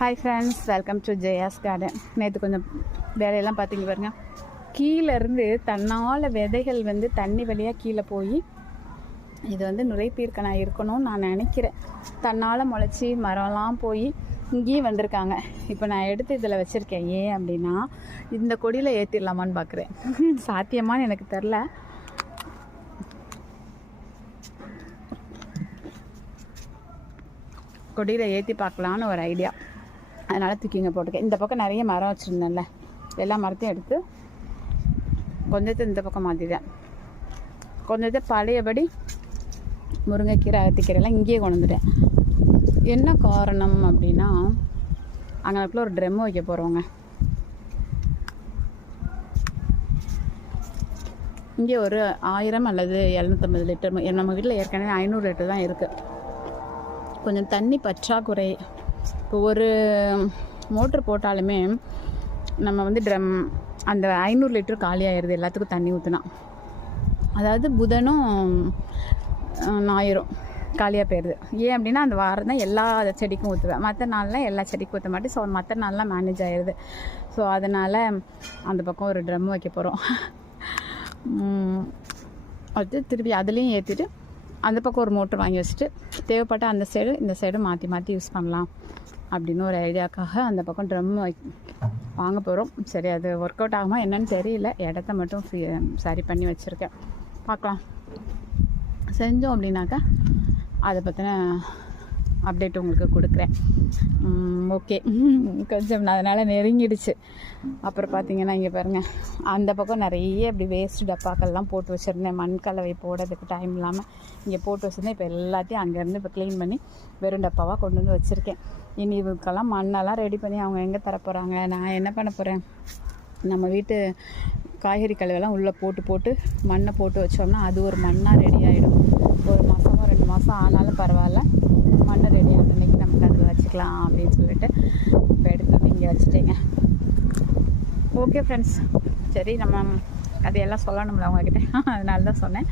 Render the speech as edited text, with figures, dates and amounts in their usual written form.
Hi friends, welcome to Jaya's garden. நேற்று கொஞ்சம் வேலையெல்லாம் பார்த்தீங்க பாருங்க. கீழேருந்து தன்னால் விதைகள் தண்ணி வழியாக கீழே போய் இது நுரைப்பீர்க்கனாக இருக்கணும்னு நான் நினைக்கிறேன். தன்னால் முளைச்சி மரம்லாம் போய் இங்கேயும் வந்திருக்காங்க. இப்போ நான் எடுத்து இதில் வச்சுருக்கேன். ஏன் அப்படின்னா, இந்த கொடியில் ஏற்றிடலாமான்னு பார்க்குறேன். சாத்தியமானு எனக்கு தெரில. கொடியில் ஏற்றி பார்க்கலான்னு ஒரு ஐடியா. அதனால் தூக்கிங்க போட்டுக்கேன். இந்த பக்கம் நிறைய மரம் வச்சுருந்தேன்ல, எல்லா மரத்தையும் எடுத்து கொஞ்சத்தை இந்த பக்கம் மாற்றிட்டேன். கொஞ்சத்தை பழையபடி முருங்கைக்கீரை அகத்திக்கீரைலாம் இங்கேயே கொண்டு வந்துட்டேன். என்ன காரணம் அப்படின்னா, அங்கே ஒரு ட்ரம் வைக்க போகிறோங்க. இங்கே ஒரு 1000 அல்லது 750 லிட்டர், நம்ம வீட்டில் ஏற்கனவே 500 லிட்டர் தான் இருக்குது. கொஞ்சம் தண்ணி பற்றாக்குறை. இப்போ ஒரு மோட்ரு போட்டாலுமே நம்ம ட்ரம் அந்த 500 லிட்டர் காலியாகிடுது எல்லாத்துக்கும் தண்ணி ஊற்றுனா. அதாவது புதனும் ஞாயிறும் காலியாக போயிடுது. ஏன் அப்படின்னா, அந்த வாரம் தான் எல்லா செடிக்கும் ஊற்றுவேன். மற்ற நாளில் எல்லா செடிக்கும் ஊற்ற மாட்டேன். ஸோ மற்ற நாள்லாம் மேனேஜ் ஆகிடுது. ஸோ அதனால் அந்த பக்கம் ஒரு ட்ரம் வைக்க போகிறோம். அது திருப்பி அதுலேயும் ஏற்றிட்டு அந்த பக்கம் ஒரு மோட்ரு வாங்கி வச்சுட்டு தேவைப்பட்ட அந்த சைடு இந்த சைடு மாற்றி மாற்றி யூஸ் பண்ணலாம் அப்படின்னு ஒரு ஐடியாக்காக அந்த பக்கம் ட்ரம் வாங்க போகிறோம். சரி, அது ஒர்க் அவுட் ஆகுமா என்னன்னு தெரியல. இடத்த மட்டும் சரி பண்ணி வச்சுருக்கேன். பார்க்கலாம். செஞ்சோம் அப்படின்னாக்கா அதை பற்றின அப்டேட் உங்களுக்கு கொடுக்குறேன். ஓகே, கொஞ்சம் அதனால் நெருங்கிடுச்சு. அப்புறம் பார்த்தீங்கன்னா, இங்கே பாருங்கள், அந்த பக்கம் நிறைய இப்படி வேஸ்ட் டப்பாக்கள்லாம் போட்டு வச்சுருந்தேன். மண் கலவை போடுறதுக்கு டைம் இல்லாமல் இங்கே போட்டு வச்சுருந்தேன். இப்போ எல்லாத்தையும் அங்கேருந்து இப்போ க்ளீன் பண்ணி வெறும் டப்பாவாக கொண்டு வந்து வச்சுருக்கேன். இனி இதுக்கெல்லாம் மண்ணெல்லாம் ரெடி பண்ணி அவங்க எங்கே தரப்போகிறாங்க. நான் என்ன பண்ண போகிறேன், நம்ம வீட்டு காய்கறி கழுவெல்லாம் உள்ளே போட்டு மண்ணை போட்டு வச்சோம்னா அது ஒரு மண்ணாக ரெடி ஆகிடும். ஒரு மாதமோ 2 மாதம் ஆனாலும் பரவாயில்ல, மண்ணை ரெடி ஆகிடும். இன்றைக்கி நமக்கு அதில் வச்சுக்கலாம் அப்படின்னு சொல்லிட்டு இப்போ எடுத்து வந்து இங்கே வச்சுட்டேங்க. ஓகே ஃப்ரெண்ட்ஸ், சரி, நம்ம அதையெல்லாம் சொல்லணும்ல அவங்கக்கிட்ட, அதனால தான் சொன்னேன்.